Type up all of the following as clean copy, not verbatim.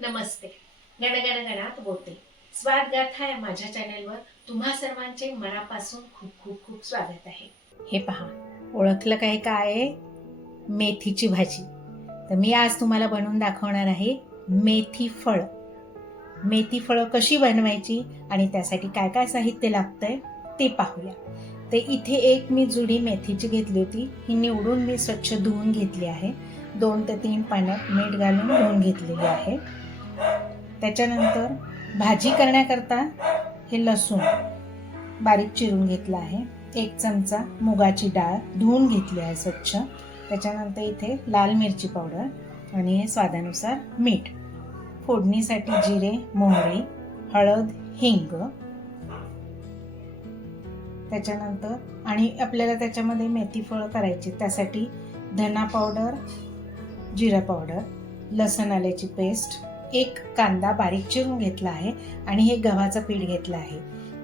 नमस्ते. गणगण गणात बोलते. स्वागत आहे माझ्या चॅनलवर. तुम्हा सर्वांचे मनापासून खूप खूप खूप स्वागत आहे. हे पहा, ओळखलं काय काय आहे? मेथीची भाजी. तर मी आज तुम्हाला बनवून दाखवणार आहे मेथी फळ. मेथी फळं कशी बनवायची आणि त्यासाठी काय काय साहित्य लागतंय ते पाहूया. ते इथे एक मी जुडी मेथीची घेतली होती. ही निवडून मी स्वच्छ धुवून घेतली आहे. 2 ते 3 पाण्यात मीठ घालून धुवून घेतलेली आहे. त्याच्यानंतर भाजी करण्याकरता हे लसूण बारीक चिरून घेतला आहे. 1 चमचा मुगाची डाळ धुवून घेतली आहे स्वच्छ. त्याच्यानंतर इथे लाल मिरची पावडर आणि स्वादानुसार मीठ. फोडणीसाठी जिरे, मोहरी, हळद, हिंग. त्याच्यानंतर आणि आपल्याला त्याच्यामध्ये मेथी फळं करायची, त्यासाठी धना पावडर, जिरा पावडर, लसूण आल्याची पेस्ट, 1 कांदा बारीक चिरून घेतला आहे आणि हे गव्हाचं पीठ घेतलं आहे.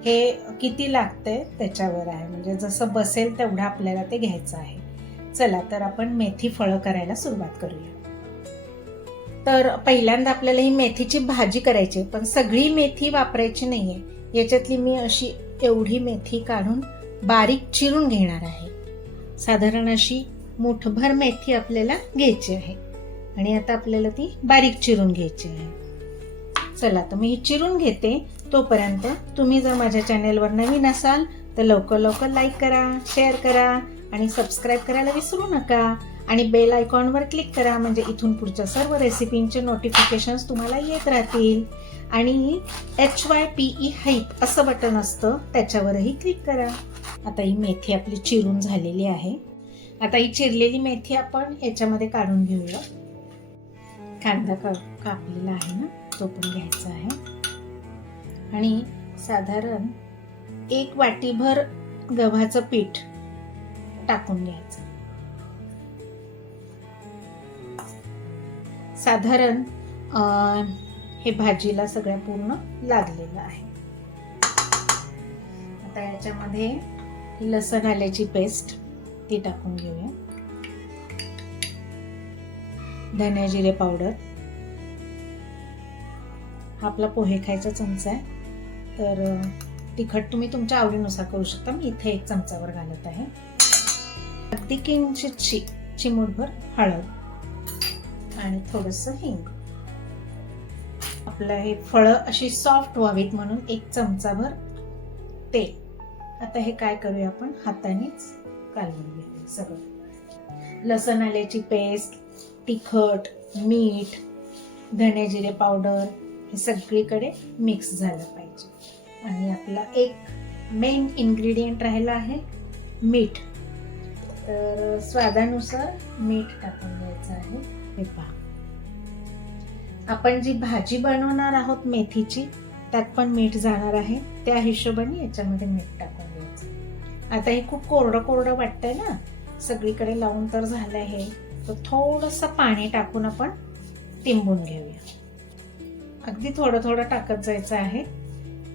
हे किती लागतंय त्याच्यावर आहे, म्हणजे जसं बसेल तेवढं आपल्याला ते घ्यायचं आहे. चला तर आपण मेथी फळं करायला सुरुवात करूया. तर पहिल्यांदा आपल्याला ही मेथीची भाजी करायची, पण सगळी मेथी वापरायची नाहीये. याच्यातली मी अशी एवढी मेथी काढून बारीक चिरून घेणार आहे. साधारण अशी मुठभर मेथी आपल्याला घ्यायची आहे आणि आता आपल्याला ती बारीक चिरून घ्यायची आहे. चला तर मी ही चिरून घेते. तोपर्यंत तुम्ही जर माझ्या चॅनेलवर नवीन असाल तर लवकर लवकर लाईक करा, शेअर करा आणि सबस्क्राईब करायला विसरू नका आणि बेल आयकॉनवर क्लिक करा, म्हणजे इथून पुढच्या सर्व रेसिपींचे नोटिफिकेशन्स तुम्हाला येत राहतील. आणि HYPE हाईप असं बटन असतं, त्याच्यावरही क्लिक करा. आता ही मेथी आपली चिरून झालेली आहे. आता ही चिरलेली मेथी आपण याच्यामध्ये काढून घेऊया. कांदा कापलेला आहे ना, तो पण घ्यायचा आहे आणि साधारण 1 वाटीभर गव्हाचं पीठ टाकून घ्यायचं. साधारण हे भाजीला सगळ्या पूर्ण लागलेलं आहे. आता याच्यामध्ये लसूण आल्याची पेस्ट ती टाकून घेऊया. धने जिरे पावडर, हा आपला पोहे खायचा चमचा आहे, तर तिखट तुम्ही तुमच्या आवडीनुसार करू शकता. मी इथे 1 चमचावर घालत आहे. अगदी किंचितशी चिमूटभर हळद आणि थोडंसं हिंग. आपलं हे फळं अशी सॉफ्ट व्हावीत म्हणून 1 चमचाभर तेल. आता हे काय करूया, आपण हातानेच कालवून घेऊया सगळं. लसूण आल्याची पेस्ट, तिखट, मीठ, धने जिरे पावडर हे सगळीकडे मिक्स झालं पाहिजे. आणि आपला एक मेन इन्ग्रेडियंट राहिला आहे मीठ. तर स्वादानुसार मीठ टाकून द्यायचं आहे. हे पहा, आपण जी भाजी बनवणार आहोत मेथीची, त्यात पण मीठ जाणार आहे. त्या हिशोबाने याच्यामध्ये मीठ टाकून द्यायचं. आता हे खूप कोरडं कोरडं वाटतंय ना, सगळीकडे लावून तर झालंय हे, तर थोडंसं पाणी टाकून आपण तिंबून घेऊया. अगदी थोडं थोडं टाकत जायचं आहे.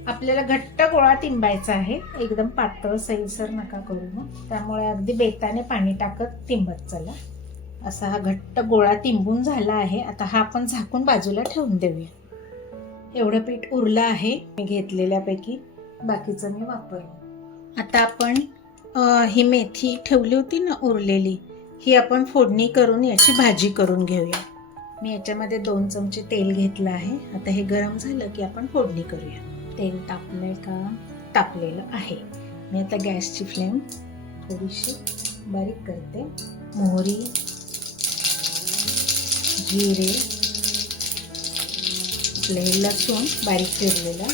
आपल्याला घट्ट गोळा तिंबायचा आहे, एकदम पातळ सैलसर नका करू मग. त्यामुळे अगदी बेताने पाणी टाकत तिंबत चला. असा हा घट्ट गोळा तिंबून झाला आहे. आता हा आपण झाकून बाजूला ठेवून देऊया. एवढं पीठ उरलं आहे मी घेतलेल्यापैकी, बाकीचं मी वापरलं. आता आपण ही मेथी ठेवली होती ना उरलेली, ही आपण फोडणी करून याची भाजी करून घेऊया. मी याच्यामध्ये 2 चमचे तेल घेतलं आहे. आता हे गरम झालं की आपण फोडणी करूया. तेल तापलंय का? तापलेलं आहे. मी आता गॅसची फ्लेम थोडीशी बारीक करते. मोहरी, जिरे, लसूण बारीक चिरलेला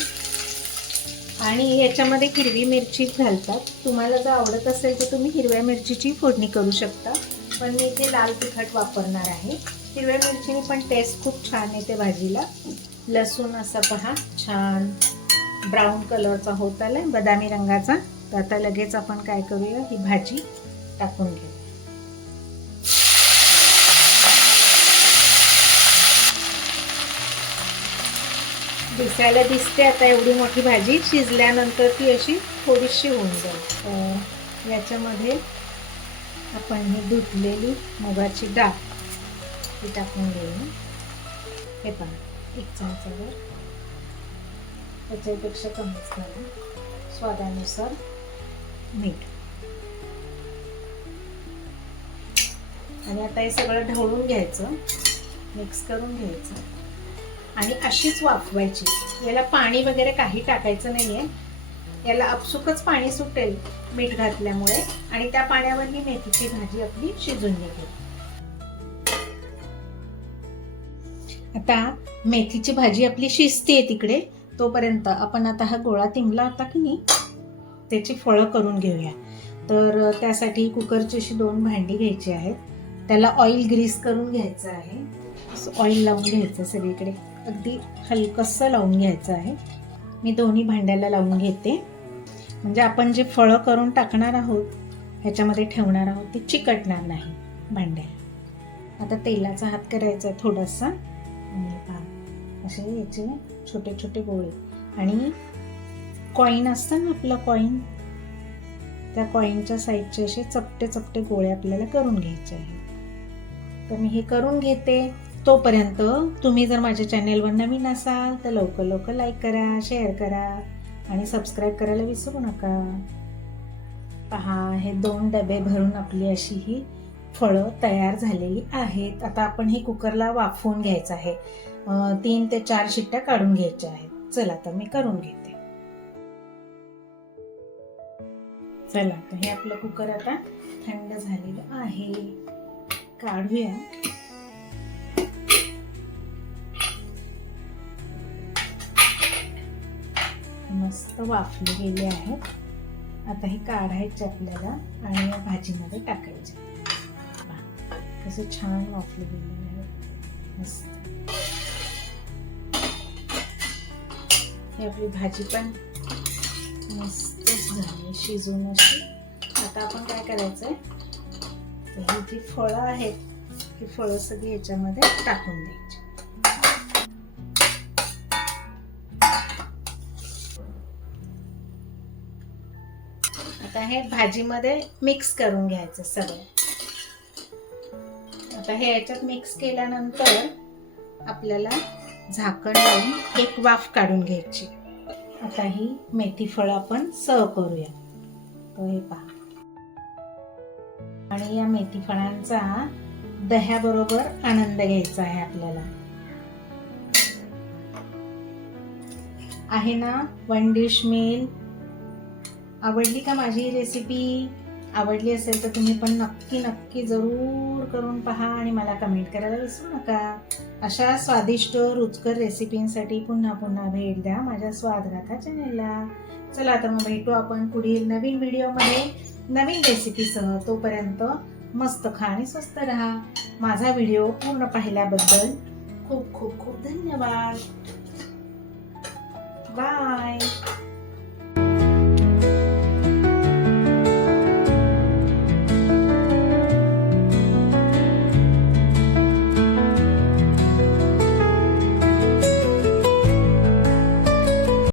आणि याच्यामध्ये हिरवी मिरची घालतात. तुम्हाला जर आवडत असेल तर तुम्ही हिरव्या मिरचीची फोडणी करू शकता, पण मी इथे लाल तिखट वापरणार आहे. हिरव्या मिरचीने पण टेस्ट खूप छान येते भाजीला. लसूण असा पहा छान ब्राऊन कलरचा होत आलाय, बदामी रंगाचा. तर आता लगेच आपण काय करूया, ही भाजी टाकून घेऊ. दिसायला दिसते आता एवढी मोठी भाजी, शिजल्यानंतर ती अशी थोडीशी होऊन जाईल. याच्यामध्ये आपण ही धुतलेली मुगाची डाळ ती टाकून घेऊ. हे पहा, 1 चमचाभर, त्याच्यापेक्षा कमीच घाला. स्वादानुसार मीठ. आणि आता हे सगळं ढवळून घ्यायचं, मिक्स करून घ्यायचं आणि अशीच वाफवायची. याला पाणी वगैरे काही टाकायचं नाहीये. याला आपसुकच पाणी सुटेल मीठ घातल्यामुळे आणि त्या पाण्यावर ही मेथीची भाजी आपली शिजून निघेल. आता मेथीची भाजी आपली शिजते तिकडे, तोपर्यंत आपण आता हा गोळा तिंबला होता की नाही त्याची फळं करून घेऊया. तर त्यासाठी कुकरची अशी 2 भांडी घ्यायची आहेत. त्याला ऑइल ग्रीस करून घ्यायचं आहे. असं ऑइल लावून घ्यायचं सगळीकडे, अगदी हलकंसं लावून घ्यायचं आहे. मी दोन्ही भांड्याला लावून घेते, म्हणजे आपण जे फळं करून टाकणार आहोत ह्याच्यामध्ये ठेवणार आहोत ते चिकटणार नाही भांड्याला. आता तेलाचा हात करायचा थोडासा आणि असे याचे छोटे छोटे गोळे आणि कॉईन असतं ना आपलं कॉईन, त्या कॉईनच्या साईडचे असे चपटे चपटे गोळे आपल्याला करून घ्यायचे आहेत. तर मी हे करून घेते. तोपर्यंत तुम्ही जर माझ्या चॅनेलवर नवीन असाल तर लवकर लवकर लाईक करा, शेअर करा आणि सबस्क्राईब करायला विसरू नका. पहा, हे 2 डबे भरून आपली अशी ही फळं तयार झालेली आहेत. आता आपण हे कुकरला वाफवून घ्यायचं आहे. 3 ते 4 शिट्ट्या काढून घ्यायच्या आहेत. चला तर मी करून घेते. चला तर हे आपलं कुकर आता थंड झालेलं आहे, काढूया. मस्त वाफले गेले आहेत. आता हे काढायचे आपल्याला आणि या भाजीमध्ये टाकायचे. कसे छान वाफले गेले आहेत, मस्त. ही आपली भाजी पण मस्तच झाली शिजून अशी. आता आपण काय करायचंय, ही जी फळं आहेत ही फळं सगळी याच्यामध्ये टाकून द्यायची. आता हे भाजीमध्ये मिक्स करून घ्यायचं सगळं. आता हे याच्यात मिक्स केल्यानंतर आपल्याला झाकण लावून 1 वाफ काढून घ्यायची. आता ही मेथी फळं आपण सर्व करूया. तो हे पहा. आणि या मेथी फळांचा दह्याबरोबर आनंद घ्यायचा आहे आपल्याला. आहे ना 1 डिश मील. आवडली का माझी रेसिपी? आवडली असेल तर तुम्ही पण नक्की नक्की जरूर करून पहा आणि मला कमेंट करायला विसरू नका. अशा स्वादिष्ट रुचकर रेसिपींसाठी पुन्हा पुन्हा भेट द्या माझ्या स्वादगाथा चॅनेलला. चला तर मग भेटू आपण पुढील नवीन व्हिडिओमध्ये नवीन रेसिपीसह. तोपर्यंत मस्त खा आणि स्वस्त राहा. माझा व्हिडिओ पूर्ण पाहिल्याबद्दल खूप खूप खूप धन्यवाद. बाय.